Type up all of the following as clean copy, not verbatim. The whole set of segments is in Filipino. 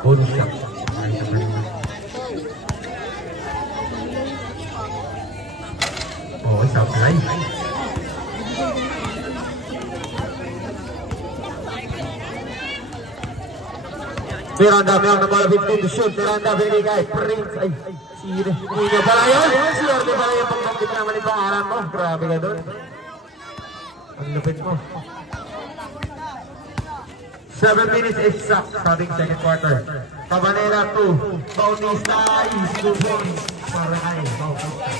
Bonus shot. Oh, supply. Miranda meron na bola 15 to shoot. Miranda binigay. Prince. Ay, sire. Hindi niya pala yun. Siyerte pala yung pagkakit naman itong aram mo. Grabe ka doon. Ang lupit mo. 7 minutes exact starting second quarter. Cabanela 2. Bautista is 2 points. Para kay Bautista.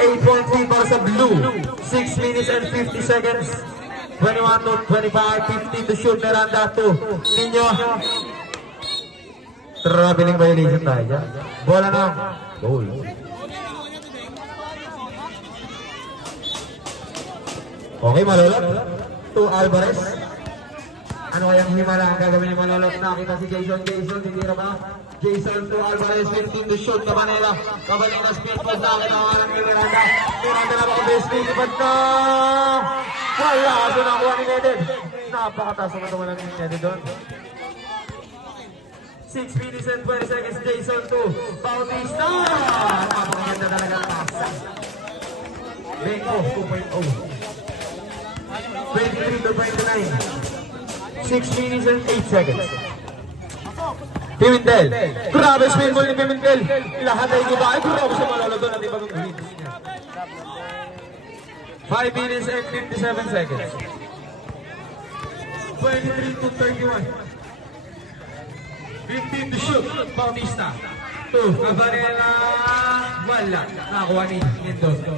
8.3 para sa Blue. 6 minutes and 50 seconds. 21 to 25, 15 to shoot. Miranda 2. Ninyo. Traveling violation tayo dyan. Bola na. Goal. Okay, Malolot. To Alvarez. Ano kayang himala ang gagawin ni Malolot? Nakita si Jason. Hindi na ba? Jason to Alvarez, 15 to shoot. Cabanela speed pass na kinawalan ni Miranda. Miranda na makabase. Lilipat na. Wala. Doon nakuha ni Neden. Napakataas naman naman ni Neden doon. 6 minutes and 20 seconds. Jason to Bautista. Napakaganda talaga ang pass. Benko 2.0. 23 to 29. 6 minutes and 8 seconds. Pimentel. Grabe spin ball ni Pimentel. Lahat ay iba. Ay, grabe sa Malolot doon. At ibang hits niya. 5 minutes and 57 seconds. 23 to 31. 15 to shoot. Bautista. 2. Cabanela. Wala. Nakakuha ni Mendoza.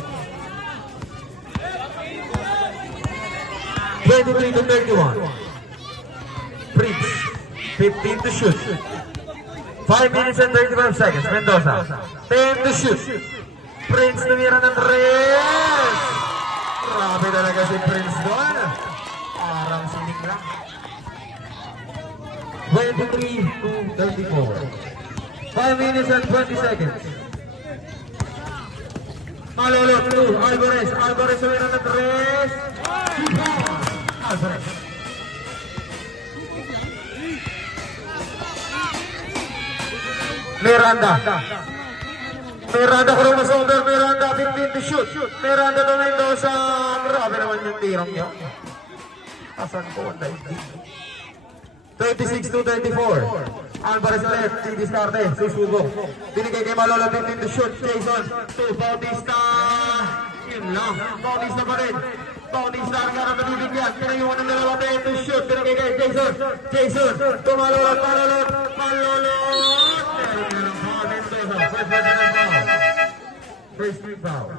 23 to 31. Prince. 15 to shoot. 5 minutes and 35 seconds. Mendoza. 10 to shoot. Prince tumira ng Reyes. Grabe talaga si Prince doon. Parang sining lang. 23 to 34. 5 minutes and 20 seconds. Malolot to Alvarez. Alvarez tumira ng Reyes. Alvarez. Miranda crossover. Miranda 15 to shoot. Miranda to Mendoza. Grabe naman yung tirang niya. Asan ko ang daigdig. 36 to 34. Alvarez ulit. Didiskarte. Susugo. Binigay kay Malolot 15 to shoot. Jason to Bautista. Yun lang. Bautista pa rin. Bautista ang karang nabibigyan. Pinayuan ng dalawa 10 to shoot. Binigay kay Jason. Jason to Malolot. First free foul.